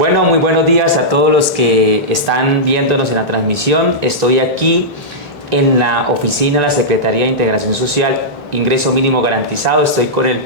Bueno, muy buenos días a todos los que están viéndonos en la transmisión. Estoy aquí en la oficina de la Secretaría de Integración Social, Ingreso Mínimo Garantizado. Estoy con el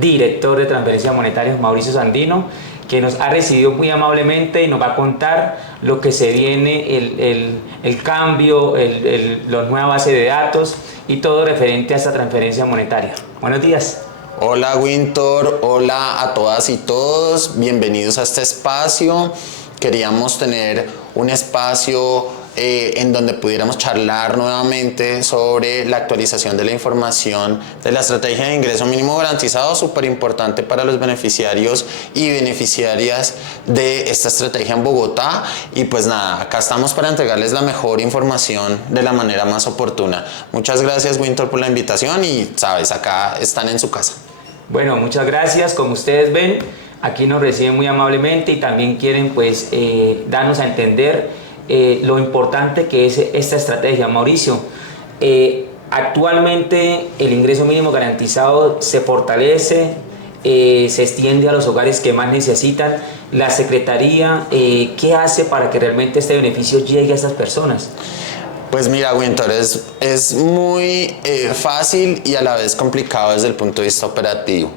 director de Transferencias Monetarias, Mauricio Sandino, que nos ha recibido muy amablemente y nos va a contar lo que se viene, el cambio, la nueva base de datos y todo referente a esta transferencia monetaria. Buenos días. Hola Winter, hola a todas y todos, bienvenidos a este espacio. Queríamos tener un espacio en donde pudiéramos charlar nuevamente sobre la actualización de la información de la estrategia de ingreso mínimo garantizado, súper importante para los beneficiarios y beneficiarias de esta estrategia en Bogotá. Y pues nada, acá estamos para entregarles la mejor información de la manera más oportuna. Muchas gracias Winter por la invitación y sabes, acá están en su casa. Bueno, muchas gracias. Como ustedes ven, aquí nos reciben muy amablemente y también quieren pues darnos a entender lo importante que es esta estrategia. Mauricio, actualmente el ingreso mínimo garantizado se fortalece, se extiende a los hogares que más necesitan. La Secretaría, ¿qué hace para que realmente este beneficio llegue a estas personas? Pues mira, Winter, es muy fácil y a la vez complicado desde el punto de vista operativo.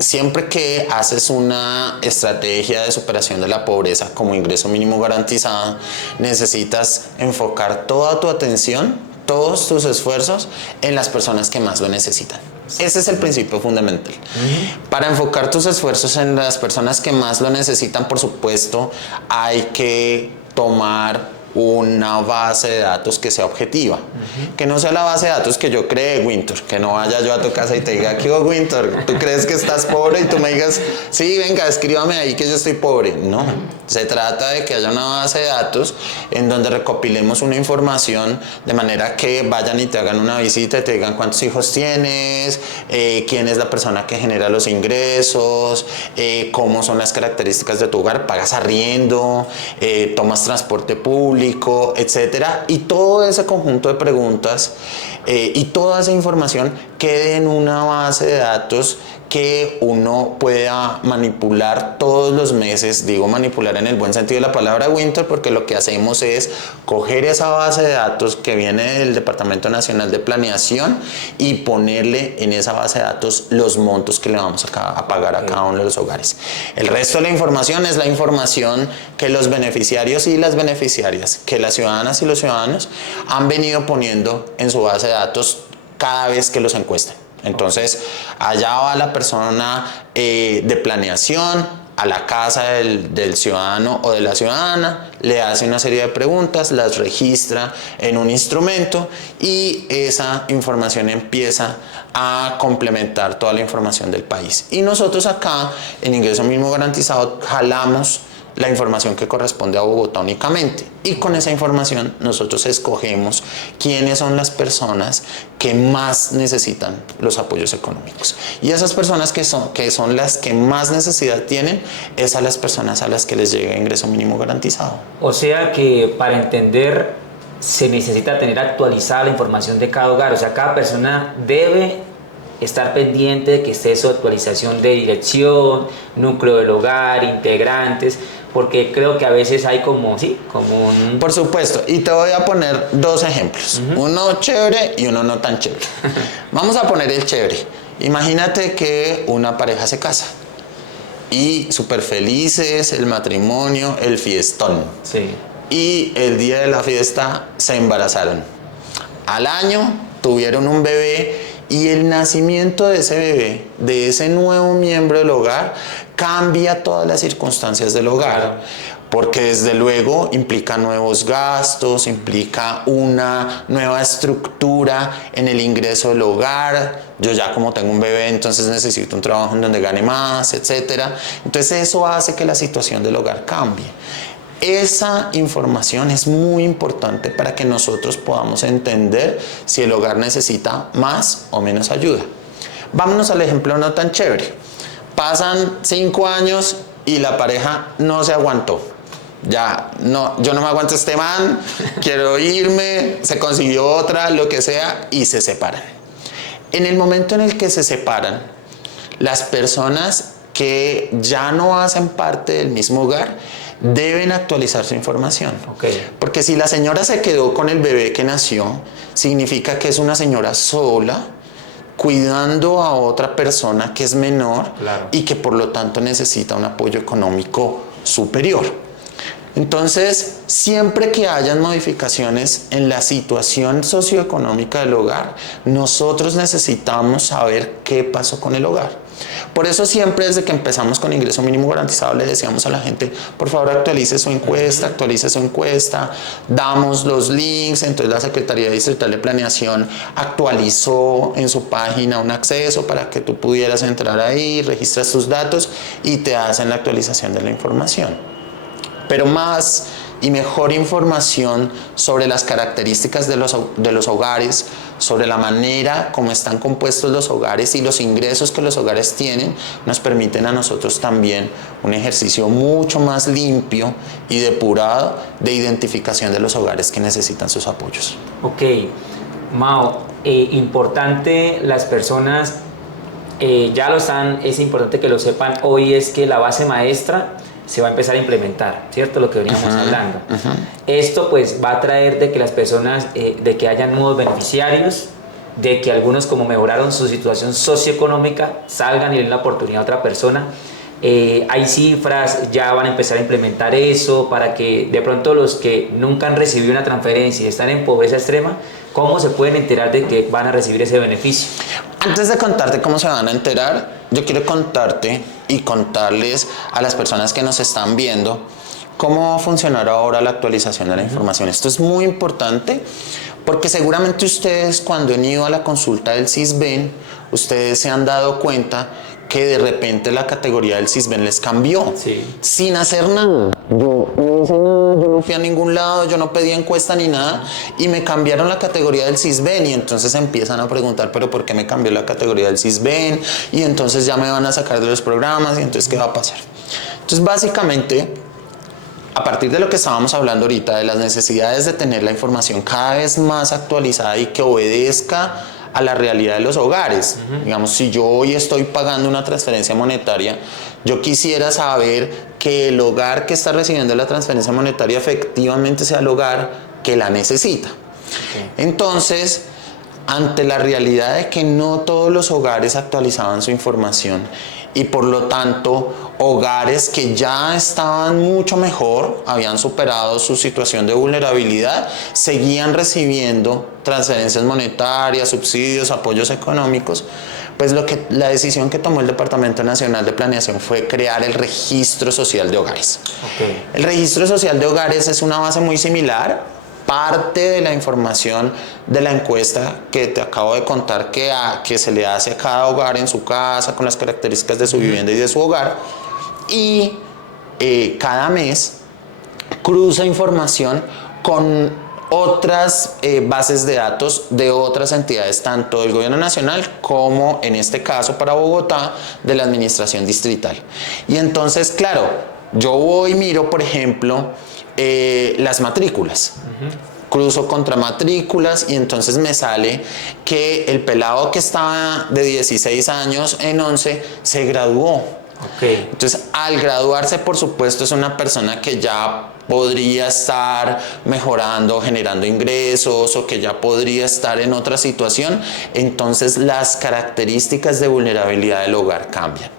Siempre que haces una estrategia de superación de la pobreza como ingreso mínimo garantizado, necesitas enfocar toda tu atención, todos tus esfuerzos en las personas que más lo necesitan. Ese es el principio fundamental. Para enfocar tus esfuerzos en las personas que más lo necesitan, por supuesto, hay que tomar una base de datos que sea objetiva, que no sea la base de datos que yo cree, Winter, que no vaya yo a tu casa y te diga, ¿qué hubo, Winter? ¿Tú crees que estás pobre? Y tú me digas, sí, venga, escríbame ahí que yo estoy pobre. No, se trata de que haya una base de datos en donde recopilemos una información de manera que vayan y te hagan una visita y te digan cuántos hijos tienes, quién es la persona que genera los ingresos, cómo son las características de tu hogar, pagas arriendo, tomas transporte público, etcétera, y todo ese conjunto de preguntas y toda esa información quede en una base de datos que uno pueda manipular todos los meses. Digo manipular en el buen sentido de la palabra, Winter, porque lo que hacemos es coger esa base de datos que viene del Departamento Nacional de Planeación y ponerle en esa base de datos los montos que le vamos a pagar a cada uno de los hogares. El resto de la información es la información que los beneficiarios y las beneficiarias, que las ciudadanas y los ciudadanos han venido poniendo en su base de datos cada vez que los encuestan. Entonces, allá va la persona de planeación a la casa del ciudadano o de la ciudadana, le hace una serie de preguntas, las registra en un instrumento y esa información empieza a complementar toda la información del país. Y nosotros acá, en Ingreso Mínimo Garantizado, jalamos la información que corresponde a Bogotá únicamente, y con esa información nosotros escogemos quiénes son las personas que más necesitan los apoyos económicos, y esas personas que son las que más necesidad tienen es a las personas a las que les llega ingreso mínimo garantizado. O sea que para entender se necesita tener actualizada la información de cada hogar, o sea, cada persona debe estar pendiente de que esté su actualización de dirección, núcleo del hogar, integrantes, porque creo que a veces hay como un... Por supuesto, y te voy a poner dos ejemplos, uno chévere y uno no tan chévere. Vamos a poner el chévere. Imagínate que una pareja se casa y súper felices, el matrimonio, el fiestón. Sí. Y el día de la fiesta se embarazaron. Al año tuvieron un bebé y el nacimiento de ese bebé, de ese nuevo miembro del hogar, cambia todas las circunstancias del hogar. Claro. Porque desde luego implica nuevos gastos, implica una nueva estructura en el ingreso del hogar. Yo ya como tengo un bebé, entonces necesito un trabajo en donde gane más, etc. Entonces eso hace que la situación del hogar cambie. Esa información es muy importante para que nosotros podamos entender si el hogar necesita más o menos ayuda. Vámonos al ejemplo no tan chévere. Pasan 5 años y la pareja no se aguantó. Ya, no, yo no me aguanto este man, quiero irme, se consiguió otra, lo que sea, y se separan. En el momento en el que se separan, las personas que ya no hacen parte del mismo hogar deben actualizar su información. Porque si la señora se quedó con el bebé que nació, significa que es una señora sola, cuidando a otra persona que es menor y que por lo tanto necesita un apoyo económico superior. Entonces, siempre que hayan modificaciones en la situación socioeconómica del hogar, nosotros necesitamos saber qué pasó con el hogar. Por eso siempre desde que empezamos con ingreso mínimo garantizado le decíamos a la gente, por favor actualice su encuesta, damos los links. Entonces la Secretaría Distrital de Planeación actualizó en su página un acceso para que tú pudieras entrar ahí, registras tus datos y te hacen la actualización de la información. Pero más y mejor información sobre las características de los hogares, sobre la manera como están compuestos los hogares y los ingresos que los hogares tienen, nos permiten a nosotros también un ejercicio mucho más limpio y depurado de identificación de los hogares que necesitan sus apoyos. Ok, Mao, importante las personas, ya lo están, es importante que lo sepan hoy, es que la base maestra se va a empezar a implementar, ¿cierto? Lo que veníamos hablando. Esto pues va a traer de que las personas, de que hayan nuevos beneficiarios, de que algunos como mejoraron su situación socioeconómica, salgan y den la oportunidad a otra persona. Hay cifras, ya van a empezar a implementar eso para que de pronto los que nunca han recibido una transferencia y están en pobreza extrema, ¿cómo se pueden enterar de que van a recibir ese beneficio? Antes de contarte cómo se van a enterar, yo quiero contarte y contarles a las personas que nos están viendo cómo va a funcionar ahora la actualización de la información. Esto es muy importante porque seguramente ustedes cuando han ido a la consulta del Sisbén, ustedes se han dado cuenta que de repente la categoría del Sisbén les cambió, sin hacer nada. Yo no hice nada, yo no fui a ningún lado, yo no pedí encuesta ni nada, y me cambiaron la categoría del Sisbén, y entonces empiezan a preguntar, pero ¿por qué me cambió la categoría del Sisbén? Y entonces ya me van a sacar de los programas, y entonces ¿qué va a pasar? Entonces básicamente, a partir de lo que estábamos hablando ahorita, de las necesidades de tener la información cada vez más actualizada y que obedezca a la realidad de los hogares. Digamos, si yo hoy estoy pagando una transferencia monetaria, yo quisiera saber que el hogar que está recibiendo la transferencia monetaria efectivamente sea el hogar que la necesita. Entonces, ante la realidad de que no todos los hogares actualizaban su información y por lo tanto hogares que ya estaban mucho mejor, habían superado su situación de vulnerabilidad, seguían recibiendo transferencias monetarias, subsidios, apoyos económicos, pues la decisión que tomó el Departamento Nacional de Planeación fue crear el Registro Social de Hogares. El Registro Social de Hogares es una base muy similar, parte de la información de la encuesta que te acabo de contar que se le hace a cada hogar en su casa, con las características de su vivienda y de su hogar, y cada mes cruza información con otras bases de datos de otras entidades, tanto del gobierno nacional como, en este caso para Bogotá, de la administración distrital. Y entonces, claro, yo voy y miro, por ejemplo, las matrículas. Cruzo contra matrículas y entonces me sale que el pelado que estaba de 16 años en 11 se graduó. Entonces, al graduarse, por supuesto, es una persona que ya podría estar mejorando, generando ingresos, o que ya podría estar en otra situación. Entonces, las características de vulnerabilidad del hogar cambian.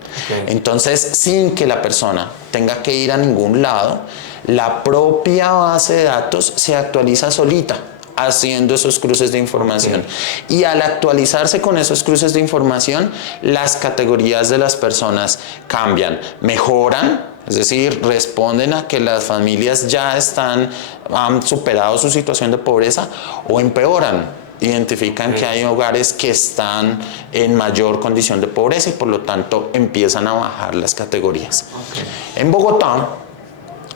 Entonces, sin que la persona tenga que ir a ningún lado, la propia base de datos se actualiza solita, haciendo esos cruces de información. Y al actualizarse con esos cruces de información, las categorías de las personas cambian, mejoran, es decir, responden a que las familias ya han superado su situación de pobreza, o empeoran. Identifican que hay hogares que están en mayor condición de pobreza y por lo tanto empiezan a bajar las categorías. En Bogotá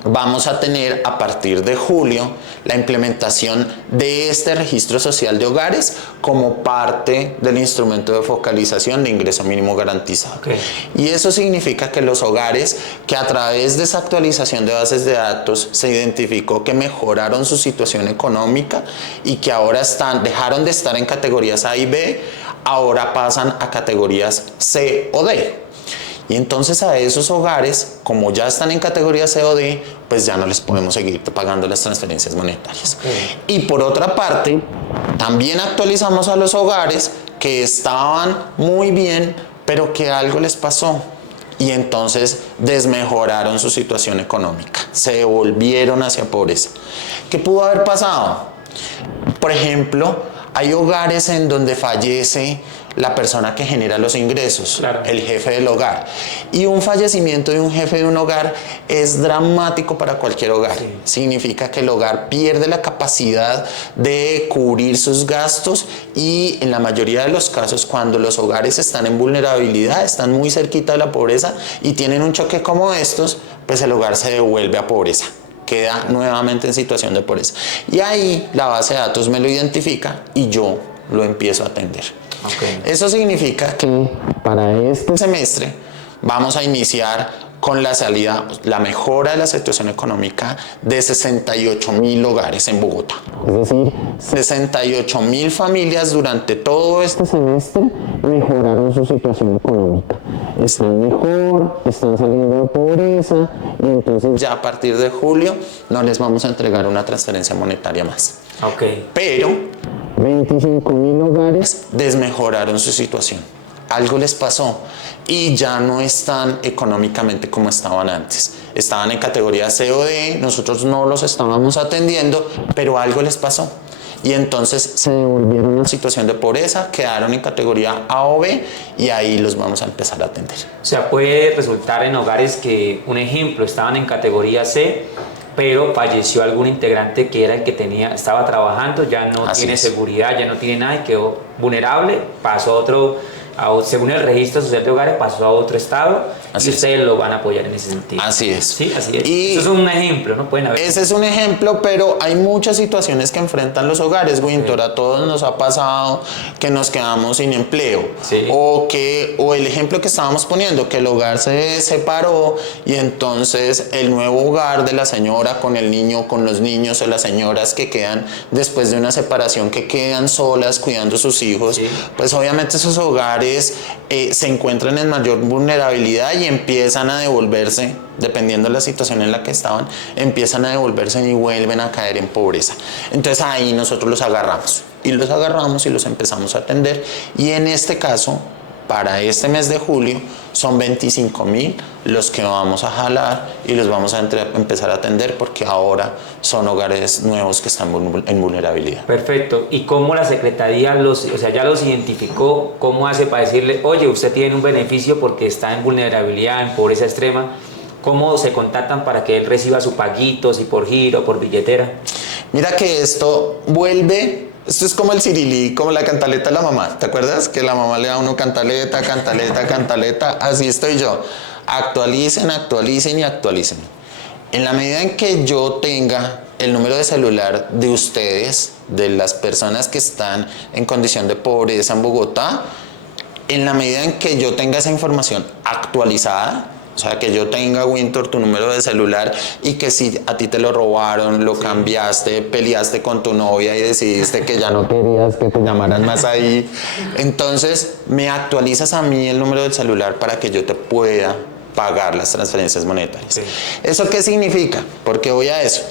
vamos a tener a partir de julio la implementación de este registro social de hogares como parte del instrumento de focalización de ingreso mínimo garantizado. Y eso significa que los hogares que a través de esa actualización de bases de datos se identificó que mejoraron su situación económica y que ahora dejaron de estar en categorías A y B, ahora pasan a categorías C o D. Y entonces a esos hogares, como ya están en categoría C o D, pues ya no les podemos seguir pagando las transferencias monetarias. Y por otra parte, también actualizamos a los hogares que estaban muy bien, pero que algo les pasó. Y entonces desmejoraron su situación económica, se volvieron hacia pobreza. ¿Qué pudo haber pasado? Por ejemplo, hay hogares en donde fallece la persona que genera los ingresos, claro, el jefe del hogar. Y un fallecimiento de un jefe de un hogar es dramático para cualquier hogar. Sí. Significa que el hogar pierde la capacidad de cubrir sus gastos y en la mayoría de los casos, cuando los hogares están en vulnerabilidad, están muy cerquita de la pobreza y tienen un choque como estos, pues el hogar se devuelve a pobreza. Queda nuevamente en situación de pobreza. Y ahí la base de datos me lo identifica y yo lo empiezo a atender. Okay. Eso significa que para este semestre vamos a iniciar con la salida, la mejora de la situación económica de 68,000 hogares en Bogotá. Es decir, 68,000 familias durante todo este semestre mejoraron su situación económica. Están mejor, están saliendo de pobreza y entonces ya a partir de julio no les vamos a entregar una transferencia monetaria más. Okay. Pero 25,000 hogares desmejoraron su situación. Algo les pasó y ya no están económicamente como estaban antes. Estaban en categoría C o D, nosotros no los estábamos atendiendo, pero algo les pasó. Y entonces se devolvieron a una situación de pobreza, quedaron en categoría A o B y ahí los vamos a empezar a atender. O sea, puede resultar en hogares que, un ejemplo, estaban en categoría C, pero falleció algún integrante que era el que estaba trabajando, ya no tiene seguridad, ya no tiene nada y quedó vulnerable, pasó a otro, según el registro social de hogares, pasó a otro estado y ustedes lo van a apoyar en ese sentido. Así es. Sí, así es. Y eso es un ejemplo, ¿no? Pueden haber. Ese es un ejemplo, pero hay muchas situaciones que enfrentan los hogares, Winter. A todos nos ha pasado que nos quedamos sin empleo. Sí. O el ejemplo que estábamos poniendo, que el hogar se separó y entonces el nuevo hogar de la señora con el niño, con los niños o las señoras que quedan después de una separación, que quedan solas cuidando a sus hijos, sí, pues obviamente esos hogares se encuentran en mayor vulnerabilidad y empiezan a devolverse, dependiendo de la situación en la que estaban, empiezan a devolverse y vuelven a caer en pobreza. Entonces ahí nosotros los agarramos y los empezamos a atender, y en este caso, para este mes de julio, son 25,000 los que vamos a jalar y los vamos a empezar a atender, porque ahora son hogares nuevos que están en vulnerabilidad. Perfecto. ¿Y cómo la Secretaría ya los identificó? ¿Cómo hace para decirle, oye, usted tiene un beneficio porque está en vulnerabilidad, en pobreza extrema? ¿Cómo se contactan para que él reciba su paguito, si por giro, por billetera? Mira que esto es como el cirilí, como la cantaleta de la mamá. ¿Te acuerdas? Que la mamá le da a uno cantaleta, cantaleta, cantaleta. Así estoy yo. Actualicen, actualicen y actualicen. En la medida en que yo tenga el número de celular de ustedes, de las personas que están en condición de pobreza en Bogotá, en la medida en que yo tenga esa información actualizada, o sea, que yo tenga, Winter, tu número de celular, y que si a ti te lo robaron, lo cambiaste, peleaste con tu novia y decidiste que ya no querías que te llamaran más ahí, entonces me actualizas a mí el número del celular para que yo te pueda pagar las transferencias monetarias. Sí. ¿Eso qué significa? ¿Por qué voy a eso?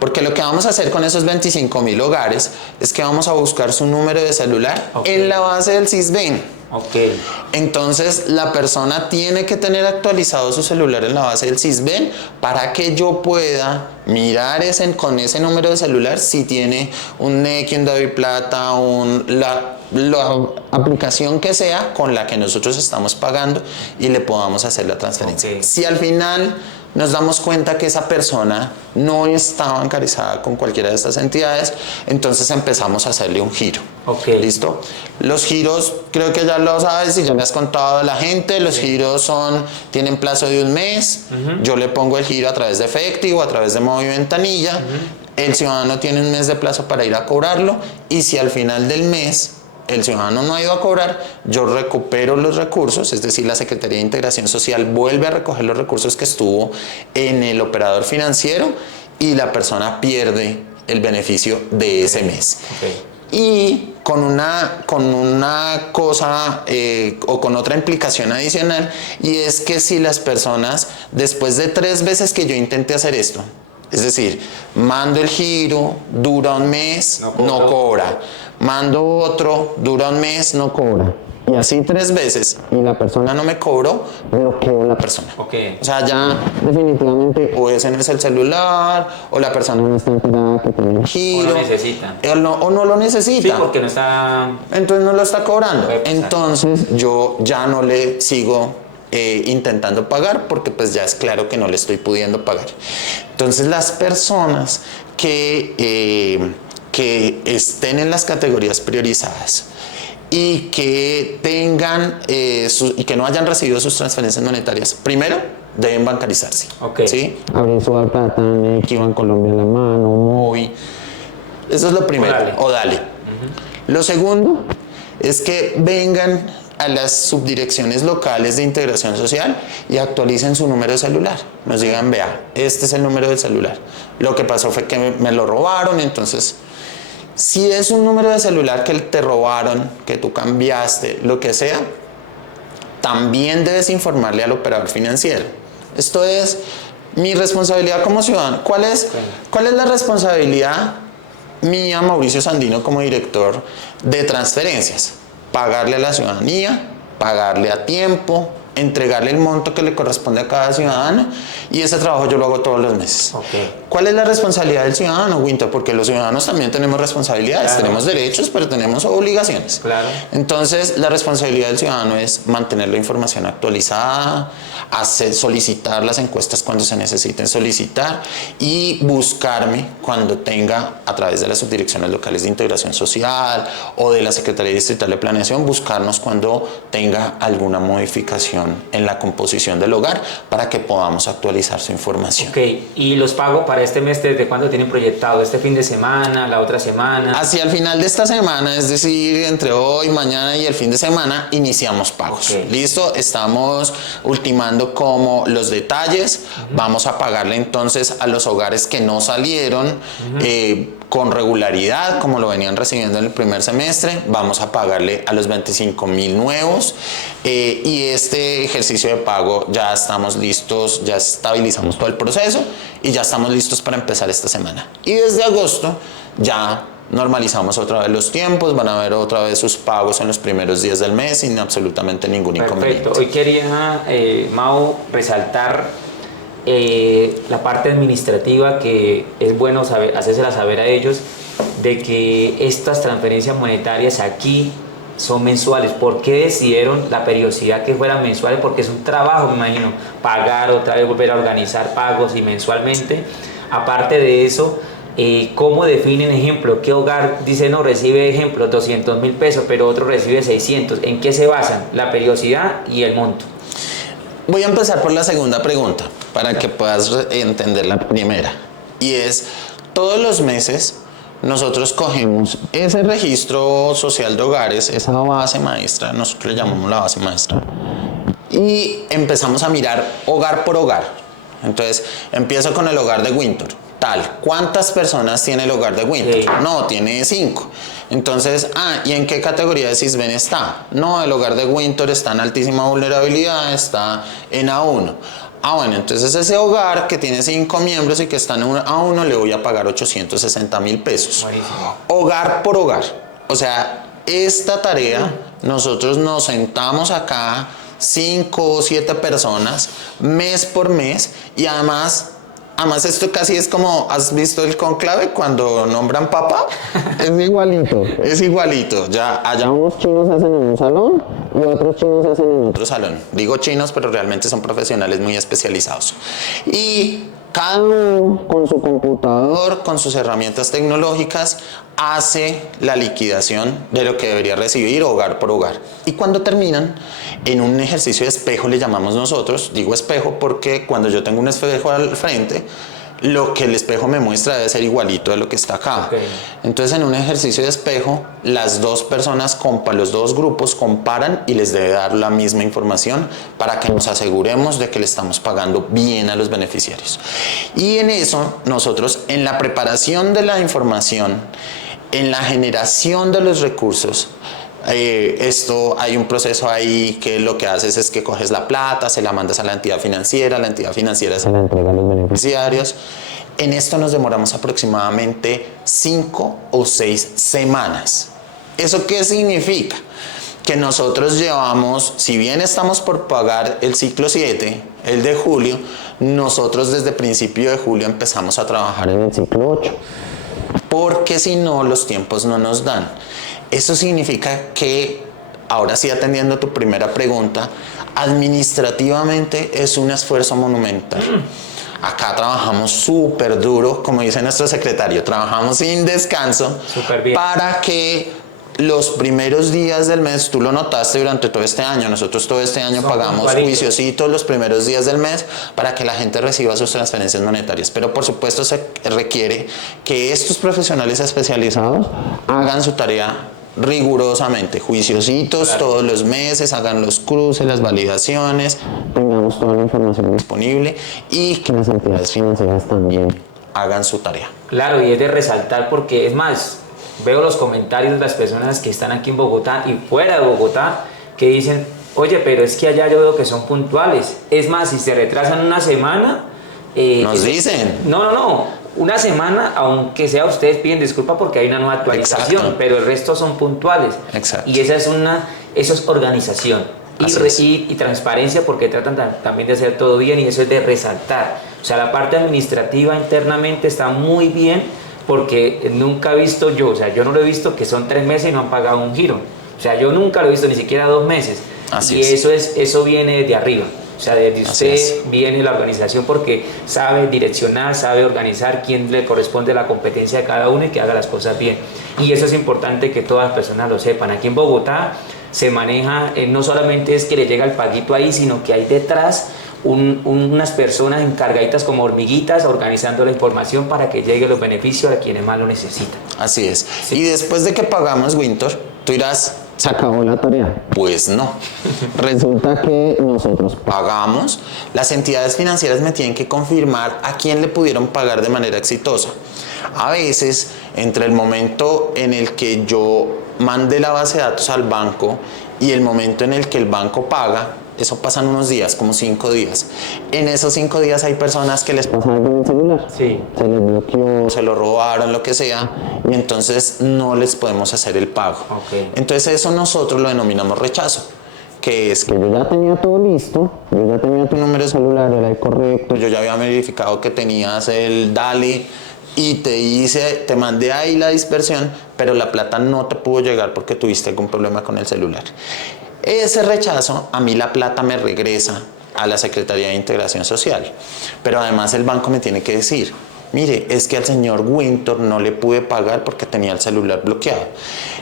Porque lo que vamos a hacer con esos 25,000 hogares es que vamos a buscar su número de celular en la base del Sisbén. Okay. Entonces la persona tiene que tener actualizado su celular en la base del Sisbén para que yo pueda mirar con ese número de celular si tiene un Nequi, un DaviPlata, la aplicación que sea con la que nosotros estamos pagando, y le podamos hacer la transferencia. Okay. Si al final nos damos cuenta que esa persona no está bancarizada con cualquiera de estas entidades, entonces empezamos a hacerle un giro. Okay. ¿Listo? Los giros, creo que ya lo sabes y ya me has contado a la gente, los giros tienen plazo de un mes. Yo le pongo el giro a través de efectivo, a través de modo y ventanilla. El ciudadano tiene un mes de plazo para ir a cobrarlo, y si al final del mes el ciudadano no ha ido a cobrar, yo recupero los recursos, es decir, la Secretaría de Integración Social vuelve a recoger los recursos que estuvo en el operador financiero, y la persona pierde el beneficio de ese mes. Y con una cosa o con otra implicación adicional, y es que si las personas, después de 3 veces que yo intenté hacer esto, es decir, mando el giro, dura un mes, no cobra, mando otro, dura un mes, no cobra, y así 3 veces, y la persona no me cobró, bloqueo a la persona. Okay. O sea, ya definitivamente o ese no es el celular, o la persona no está enterada que tiene el giro. O lo necesita. O no lo necesita. Sí, porque no está... Entonces no lo está cobrando. Entonces yo ya no le sigo intentando pagar, porque pues ya es claro que no le estoy pudiendo pagar. Entonces las personas que estén en las categorías priorizadas y que tengan y que no hayan recibido sus transferencias monetarias, primero deben bancarizarse. Okay. ¿Sí? Abrir su Plata, Nequi, Bancolombia en la mano, Movi. Eso es lo primero. O Dale. Lo segundo es que vengan a las subdirecciones locales de integración social y actualicen su número de celular. Nos digan, vea, este es el número del celular. Lo que pasó fue que me lo robaron, entonces, si es un número de celular que te robaron, que tú cambiaste, lo que sea, también debes informarle al operador financiero. Esto es mi responsabilidad como ciudadano. ¿Cuál es la responsabilidad mía, Mauricio Sandino, como director de transferencias? Pagarle a la ciudadanía, pagarle a tiempo, entregarle el monto que le corresponde a cada ciudadano, y ese trabajo yo lo hago todos los meses. Okay. ¿Cuál es la responsabilidad del ciudadano, Winter? Porque los ciudadanos también tenemos responsabilidades, claro. Tenemos derechos, pero tenemos obligaciones. Claro. Entonces, la responsabilidad del ciudadano es mantener la información actualizada, solicitar las encuestas cuando se necesiten solicitar y buscarme cuando tenga, a través de las subdirecciones locales de integración social o de la Secretaría Distrital de Planeación, buscarnos cuando tenga alguna modificación en la composición del hogar para que podamos actualizar su información. Ok, ¿y los pagos para este mes desde cuándo tienen proyectado? ¿Este fin de semana, la otra semana? Hacia el final de esta semana, es decir, entre hoy, mañana y el fin de semana, iniciamos pagos. Okay. ¿Listo? Estamos ultimando como los detalles. Vamos a pagarle entonces a los hogares que no salieron con regularidad, como lo venían recibiendo en el primer semestre. Vamos a pagarle a los 25,000 nuevos, y este ejercicio de pago ya estamos listos, ya estabilizamos todo el proceso y ya estamos listos para empezar esta semana. Y desde agosto ya normalizamos otra vez los tiempos, van a ver otra vez sus pagos en los primeros días del mes sin absolutamente ningún inconveniente. Perfecto. Hoy quería, Mau, resaltar la parte administrativa, que es bueno hacérsela saber a ellos, de que estas transferencias monetarias aquí son mensuales. ¿Por qué decidieron la periodicidad que fueran mensuales? Porque es un trabajo, me imagino, pagar otra vez, volver a organizar pagos y mensualmente. Aparte de eso, ¿cómo definen, ejemplo, qué hogar dice no recibe, ejemplo, 200,000 pesos, pero otro recibe 600? ¿En qué se basan? La periodicidad y el monto. Voy a empezar por la segunda pregunta para que puedas entender la primera, y es: todos los meses nosotros cogemos ese registro social de hogares, esa base maestra, nosotros le llamamos la base maestra, y empezamos a mirar hogar por hogar. Entonces empiezo con el hogar de Winter. ¿Cuántas personas tiene el hogar de Winter? Sí. No, tiene 5. Entonces, ¿y en qué categoría de SISBEN está? No, el hogar de Winter está en altísima vulnerabilidad, está en A1. Bueno, entonces ese hogar que tiene 5 miembros y que está en A1 le voy a pagar 860,000 pesos. Buenísimo. Hogar por hogar. O sea, esta tarea, nosotros nos sentamos acá 5 o 7 personas mes por mes, y además esto casi es como, ¿has visto el conclave cuando nombran papa? Es igualito. Es igualito. Ya allá unos chinos hacen en un salón y otros chinos hacen en otro salón. Digo chinos, pero realmente son profesionales muy especializados. Y cada uno con su computador, con sus herramientas tecnológicas, hace la liquidación de lo que debería recibir hogar por hogar. Y cuando terminan, en un ejercicio de espejo le llamamos nosotros, digo espejo porque cuando yo tengo un espejo al frente, lo que el espejo me muestra debe ser igualito de lo que está acá. Okay. Entonces, en un ejercicio de espejo, las dos personas, los dos grupos comparan y les debe dar la misma información para que nos aseguremos de que le estamos pagando bien a los beneficiarios. Y en eso, nosotros, en la preparación de la información, en la generación de los recursos, esto hay un proceso ahí que lo que haces es que coges la plata, se la mandas a la entidad financiera se la entrega a los beneficiarios. En esto nos demoramos aproximadamente 5 o 6 semanas. ¿Eso qué significa? Que nosotros llevamos, si bien estamos por pagar el ciclo 7, el de julio, nosotros desde principio de julio empezamos a trabajar en el ciclo 8, porque si no los tiempos no nos dan. Eso significa que, ahora sí atendiendo tu primera pregunta, administrativamente es un esfuerzo monumental. Acá trabajamos súper duro, como dice nuestro secretario, trabajamos sin descanso para que los primeros días del mes, tú lo notaste durante todo este año, nosotros todo este año pagamos juiciositos los primeros días del mes para que la gente reciba sus transferencias monetarias, pero por supuesto se requiere que estos profesionales especializados hagan su tarea rigurosamente, juiciositos todos los meses, hagan los cruces, las validaciones, tengamos toda la información disponible y que las entidades financieras también hagan su tarea. Claro, y es de resaltar porque, es más, veo los comentarios de las personas que están aquí en Bogotá y fuera de Bogotá que dicen, oye, pero es que allá yo veo que son puntuales. Es más, si se retrasan una semana... Nos dicen. No. Una semana, aunque sea ustedes piden disculpa porque hay una nueva actualización, exacto, pero el resto son puntuales. Exacto. Y eso es organización y transparencia, porque tratan también de hacer todo bien, y eso es de resaltar. O sea, la parte administrativa internamente está muy bien, porque nunca he visto yo no lo he visto que son 3 meses y no han pagado un giro. O sea, yo nunca lo he visto, ni siquiera 2 meses. Así y es. eso viene de arriba. O sea, desde usted viene la organización, porque sabe direccionar, sabe organizar quién le corresponde la competencia de cada uno y que haga las cosas bien. Y eso es importante que todas las personas lo sepan. Aquí en Bogotá se maneja, no solamente es que le llega el paguito ahí, sino que hay detrás unas personas encargaditas como hormiguitas organizando la información para que llegue los beneficios a quienes más lo necesitan. Así es. Sí. Y después de que pagamos, Winter, tú dirás, ¿se acabó la tarea? Pues no. Resulta que nosotros pagamos, las entidades financieras me tienen que confirmar a quién le pudieron pagar de manera exitosa. A veces, entre el momento en el que yo mande la base de datos al banco y el momento en el que el banco paga, eso pasan unos días, como 5 días. En esos 5 días hay personas que les pasa algo en el celular. Sí. Se les bloqueó, se lo robaron, lo que sea, y entonces no les podemos hacer el pago. Okay. Entonces eso nosotros lo denominamos rechazo, que es que yo ya tenía todo listo, yo ya tenía tu número de celular, era el correcto, yo ya había verificado que tenías el DALI y te mandé ahí la dispersión, pero la plata no te pudo llegar porque tuviste algún problema con el celular. Ese rechazo, a mí la plata me regresa a la Secretaría de Integración Social, pero además el banco me tiene que decir, mire, es que al señor Winter no le pude pagar porque tenía el celular bloqueado.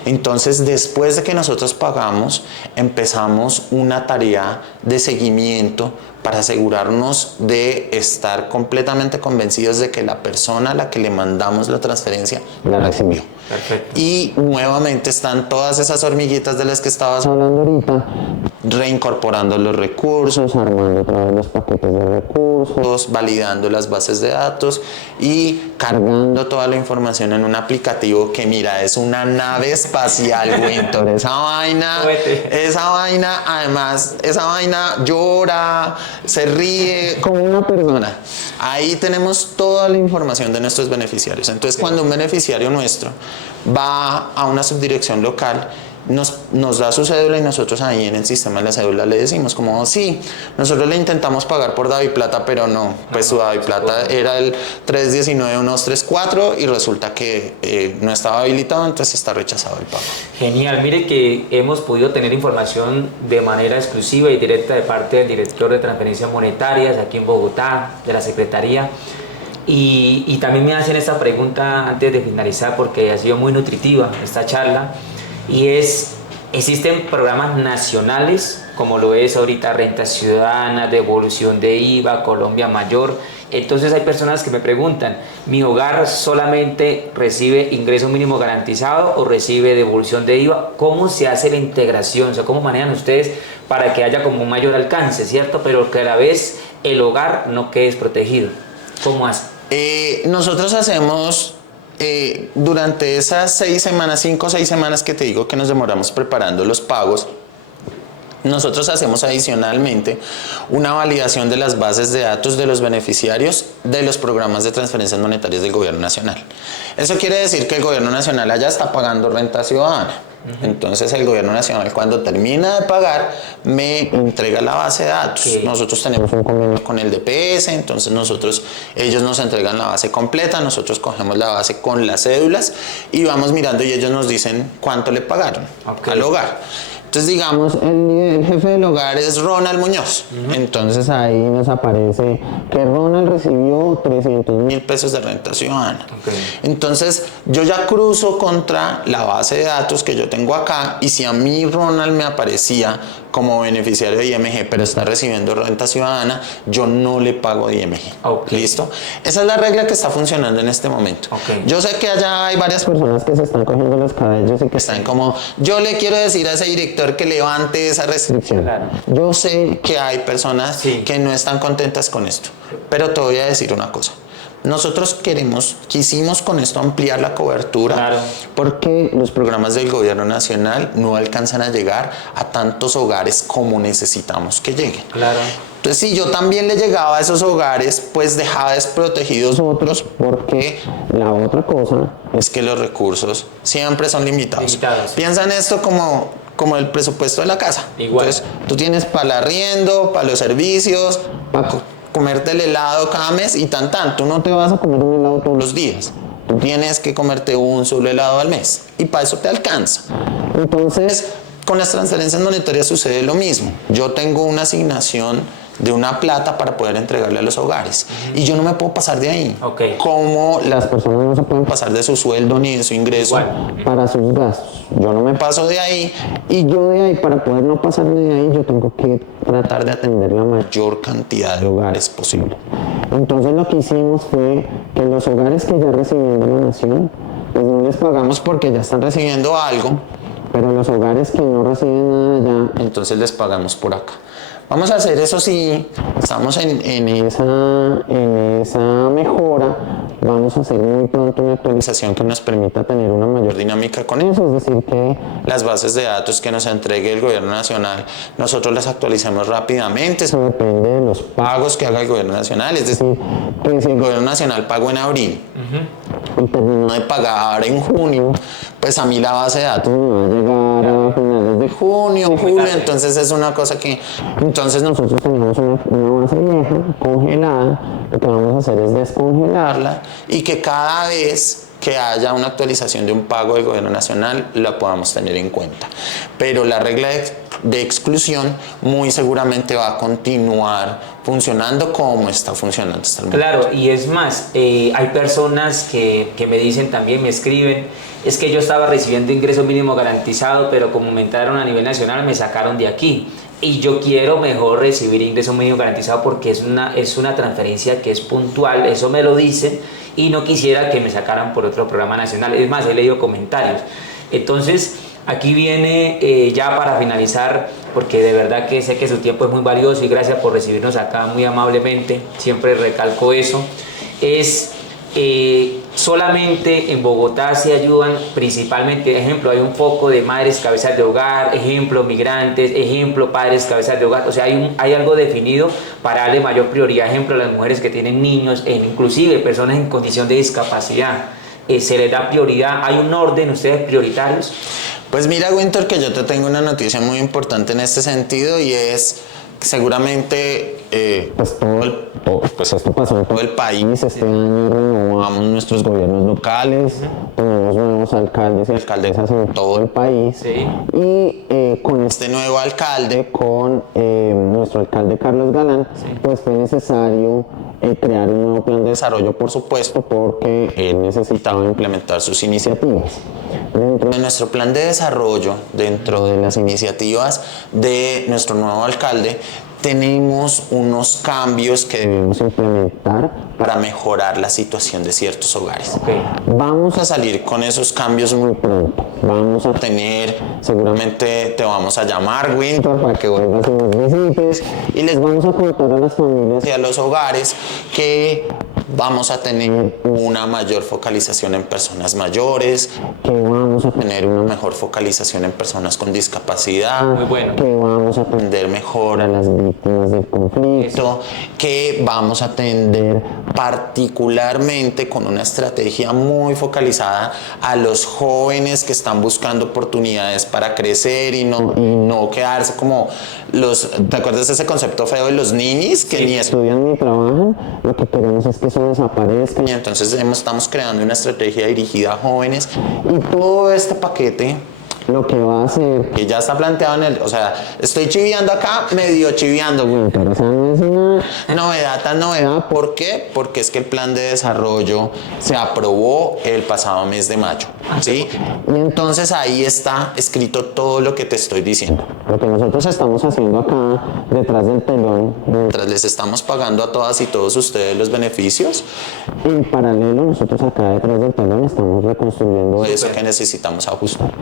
Entonces, después de que nosotros pagamos, empezamos una tarea de seguimiento para asegurarnos de estar completamente convencidos de que la persona a la que le mandamos la transferencia la recibió. Perfecto. Y nuevamente están todas esas hormiguitas de las que estabas hablando ahorita, reincorporando los recursos, armando otra vez los paquetes de recursos, validando las bases de datos y cargando toda la información en un aplicativo que, mira, es una nave espacial, Winter. Esa vaina, además, esa vaina llora, se ríe como una persona. Ahí tenemos toda la información de nuestros beneficiarios. Entonces, cuando un beneficiario nuestro va a una subdirección local, nos da su cédula y nosotros ahí en el sistema de la cédula le decimos como, sí, nosotros le intentamos pagar por DaviPlata, pero no, pues su DaviPlata era el 3191234 y resulta que no estaba habilitado, entonces está rechazado el pago. Genial, mire que hemos podido tener información de manera exclusiva y directa de parte del director de transferencias monetarias aquí en Bogotá, de la Secretaría. Y también me hacen esta pregunta antes de finalizar, porque ha sido muy nutritiva esta charla, y existen programas nacionales como lo es ahorita Renta Ciudadana, devolución de IVA, Colombia Mayor. Entonces hay personas que me preguntan, ¿mi hogar solamente recibe ingreso mínimo garantizado o recibe devolución de IVA? ¿Cómo se hace la integración? O sea, ¿cómo manejan ustedes para que haya como un mayor alcance, cierto? Pero que a la vez el hogar no quede desprotegido. ¿Cómo hacen? Nosotros hacemos durante esas 6 semanas, 5 o 6 semanas que te digo que nos demoramos preparando los pagos, nosotros hacemos adicionalmente una validación de las bases de datos de los beneficiarios de los programas de transferencias monetarias del Gobierno Nacional. Eso quiere decir que el Gobierno Nacional allá está pagando renta ciudadana. Entonces el Gobierno Nacional, cuando termina de pagar, me entrega la base de datos. Okay. Nosotros tenemos un convenio con el DPS, entonces ellos nos entregan la base completa, nosotros cogemos la base con las cédulas y vamos mirando y ellos nos dicen cuánto le pagaron al hogar. Entonces, digamos, el jefe del hogar es Ronald Muñoz. Entonces ahí nos aparece que Ronald recibió 300.000 pesos de renta ciudadana. Entonces yo ya cruzo contra la base de datos que yo tengo acá, y si a mí Ronald me aparecía como beneficiario de IMG, pero está recibiendo renta ciudadana, yo no le pago de IMG. ¿Listo? Esa es la regla que está funcionando en este momento. Yo sé que allá hay varias personas que se están cogiendo los cabellos y que están como, yo le quiero decir a ese director que levante esa restricción. Claro. Yo sé que hay personas que no están contentas con esto, pero te voy a decir una cosa. Nosotros quisimos con esto ampliar la cobertura, porque los programas del Gobierno Nacional no alcanzan a llegar a tantos hogares como necesitamos que lleguen. Entonces, si yo también le llegaba a esos hogares, pues dejaba desprotegidos otros, porque la otra cosa es que los recursos siempre son limitados. Piensa en esto como el presupuesto de la casa. Entonces, tú tienes para el arriendo, para los servicios, para comerte el helado cada mes y tú no te vas a comer un helado todos los días. Tú tienes que comerte un solo helado al mes y para eso te alcanza. Entonces, con las transferencias monetarias sucede lo mismo. Yo tengo una asignación de una plata para poder entregarle a los hogares y yo no me puedo pasar de ahí. Como las personas no se pueden pasar de su sueldo ni de su ingreso para sus gastos. Yo no me paso de ahí, y yo de ahí, para poder no pasarme de ahí, yo tengo que tratar de atender la mayor cantidad de hogares posible. Entonces lo que hicimos fue que los hogares que ya reciben donación, pues no les pagamos porque ya están recibiendo algo, pero los hogares que no reciben nada ya, entonces les pagamos por acá. Vamos a hacer eso, sí, estamos en esa mejora. Vamos a hacer muy pronto una actualización que nos permita tener una mayor dinámica con eso, es decir, que las bases de datos que nos entregue el Gobierno Nacional, nosotros las actualicemos rápidamente. Eso depende de los pagos que haga el Gobierno Nacional, es decir, que si el Gobierno Nacional pagó en abril y terminó de pagar en junio, pues a mí la base de datos me va a llegar a finales de junio, julio, entonces es una cosa que... Entonces nosotros tenemos una base vieja, congelada, lo que vamos a hacer es descongelarla y que cada vez que haya una actualización de un pago del Gobierno Nacional la podamos tener en cuenta. Pero la regla de exclusión muy seguramente va a continuar funcionando como está funcionando hasta el momento. Claro, y es más, hay personas que me dicen también, me escriben, es que yo estaba recibiendo ingreso mínimo garantizado, pero como me entraron a nivel nacional me sacaron de aquí. Y yo quiero mejor recibir ingreso mínimo garantizado porque es una transferencia que es puntual, eso me lo dicen, y no quisiera que me sacaran por otro programa nacional. Es más, he leído comentarios. Entonces, aquí viene ya para finalizar, porque de verdad que sé que su tiempo es muy valioso y gracias por recibirnos acá muy amablemente, siempre recalco eso, es... solamente en Bogotá se ayudan principalmente, ejemplo, hay un foco de madres cabezas de hogar, ejemplo, migrantes, ejemplo, padres cabezas de hogar, o sea, hay algo definido para darle mayor prioridad, ejemplo, a las mujeres que tienen niños, inclusive personas en condición de discapacidad, se les da prioridad, hay un orden, ustedes prioritarios. Pues mira, Winter, que yo te tengo una noticia muy importante en este sentido, y es seguramente esto pasó en todo el país. Este año renovamos nuestros gobiernos locales, tenemos nuevos alcaldes y alcaldesas en todo el país, y con este nuevo alcalde, con nuestro alcalde Carlos Galán, pues fue necesario crear un nuevo plan de desarrollo, por supuesto, porque él necesitaba implementar sus iniciativas. Dentro de nuestro plan de desarrollo, dentro de las iniciativas de nuestro nuevo alcalde, tenemos unos cambios que debemos implementar para mejorar la situación de ciertos hogares. Vamos a salir con esos cambios muy pronto. Vamos a tener, seguramente te vamos a llamar, Winter, para que vuelvas y nos visites, y les vamos a contar a las familias y a los hogares que vamos a tener una mayor focalización en personas mayores, que vamos a tener una mejor focalización en personas con discapacidad, Muy bueno. que vamos a atender mejor a las víctimas del conflicto, que vamos a atender particularmente con una estrategia muy focalizada a los jóvenes que están buscando oportunidades para crecer y no quedarse como los, ¿te acuerdas de ese concepto feo de los ninis que ni estudian ni trabajan? Lo que queremos es que eso desaparezca. Y entonces estamos creando una estrategia dirigida a jóvenes y todo este paquete lo que va a hacer, que ya está planteado o sea, estoy chiviando acá, medio chiviando, pero o sea, no es una novedad tan novedad. ¿Por qué? Porque es que el plan de desarrollo se aprobó el pasado mes de mayo, ¿sí? Y entonces ahí está escrito todo lo que te estoy diciendo. Lo que nosotros estamos haciendo acá, detrás del telón, mientras les estamos pagando a todas y todos ustedes los beneficios, en paralelo nosotros acá detrás del telón estamos reconstruyendo eso que necesitamos ajustar.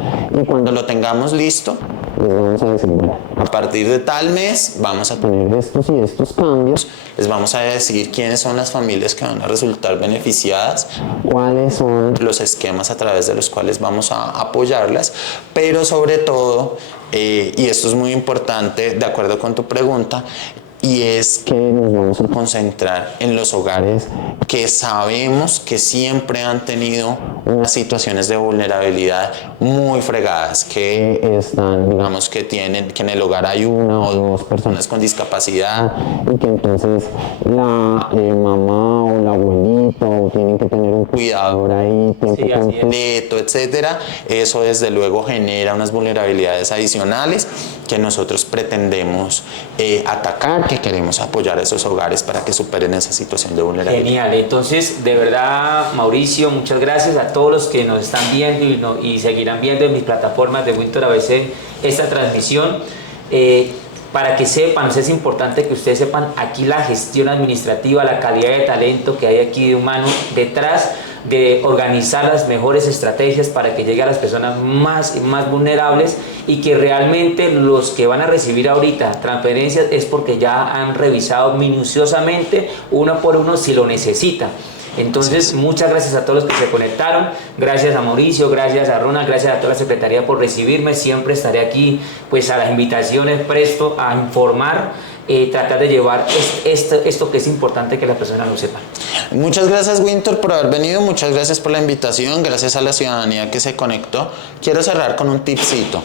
Y cuando lo tengamos listo, les vamos a decir, bueno, a partir de tal mes vamos a tener estos y estos cambios, les vamos a decir quiénes son las familias que van a resultar beneficiadas, cuáles son los esquemas a través de los cuales vamos a apoyarlas, pero sobre todo, y esto es muy importante de acuerdo con tu pregunta, y es que nos vamos a concentrar en los hogares que sabemos que siempre han tenido unas situaciones de vulnerabilidad muy fregadas, que están, digamos, que en el hogar hay una o dos personas con discapacidad y que entonces la mamá o la abuelita o tienen que tener un cuidador ahí tiempo completo, etcétera. Eso desde luego genera unas vulnerabilidades adicionales que nosotros pretendemos atacar, que queremos apoyar a esos hogares para que superen esa situación de vulnerabilidad. Genial, entonces de verdad Mauricio, muchas gracias a todos los que nos están viendo y seguirán viendo en mis plataformas de Winter ABC esta transmisión. Para que sepan, es importante que ustedes sepan aquí la gestión administrativa, la calidad de talento que hay aquí de humano detrás de organizar las mejores estrategias para que llegue a las personas más vulnerables y que realmente los que van a recibir ahorita transferencias es porque ya han revisado minuciosamente uno por uno si lo necesitan. Entonces, muchas gracias a todos los que se conectaron, gracias a Mauricio, gracias a Ronald, gracias a toda la Secretaría por recibirme, siempre estaré aquí pues a las invitaciones presto a informar, tratar de llevar esto que es importante que las personas lo sepan. Muchas gracias Winter por haber venido, muchas gracias por la invitación, gracias a la ciudadanía que se conectó. Quiero cerrar con un tipcito.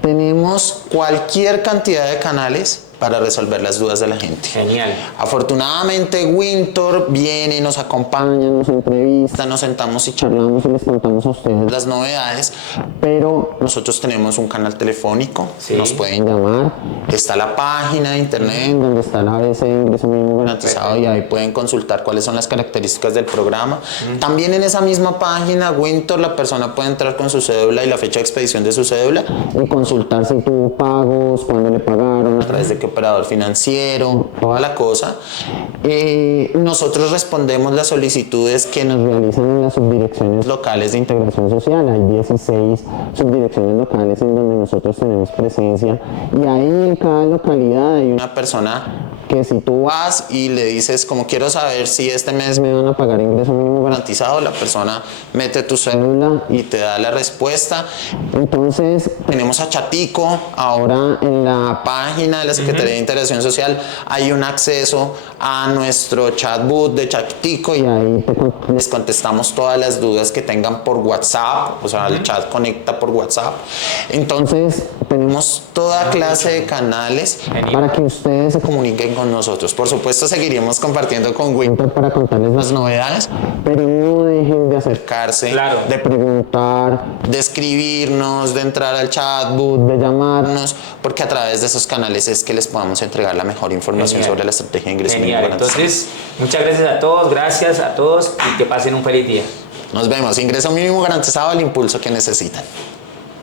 Tenemos cualquier cantidad de canales para resolver las dudas de la gente. Genial. Afortunadamente Winter viene, nos acompaña, nos entrevista, nos sentamos y charlamos y les contamos a ustedes las novedades, pero nosotros tenemos un canal telefónico, nos pueden llamar, está la página de internet donde está la ABC de ingreso mínimo garantizado y ahí pueden consultar cuáles son las características del programa. También en esa misma página Winter la persona puede entrar con su cédula y la fecha de expedición de su cédula y consultar si tuvo pagos, cuándo le pagaron, a través de qué operador financiero, toda la cosa. Nosotros respondemos las solicitudes que nos realizan en las subdirecciones locales de integración social. Hay 16 subdirecciones locales en donde nosotros tenemos presencia y ahí en cada localidad hay una persona que si tú vas y le dices como quiero saber si este mes me van a pagar ingreso mínimo garantizado, la persona mete tu cédula y te da la respuesta. Entonces tenemos a Chatico, ahora en la página de la Secretaría de Integración Social hay un acceso a nuestro chatbot de Chatico y ahí les contestamos todas las dudas que tengan por WhatsApp, o sea el chat conecta por WhatsApp. Entonces tenemos toda clase de canales para que ustedes se comuniquen con nosotros. Por supuesto seguiremos compartiendo con Winter para contarles las novedades, pero no dejen de acercarse, de preguntar, de escribirnos, de entrar al chatbot, de llamarnos, porque a través de esos canales es que les podamos entregar la mejor información sobre la estrategia de ingreso mínimo garantizado. Entonces, muchas gracias a todos y que pasen un feliz día. Nos vemos. Ingreso mínimo garantizado, el impulso que necesitan.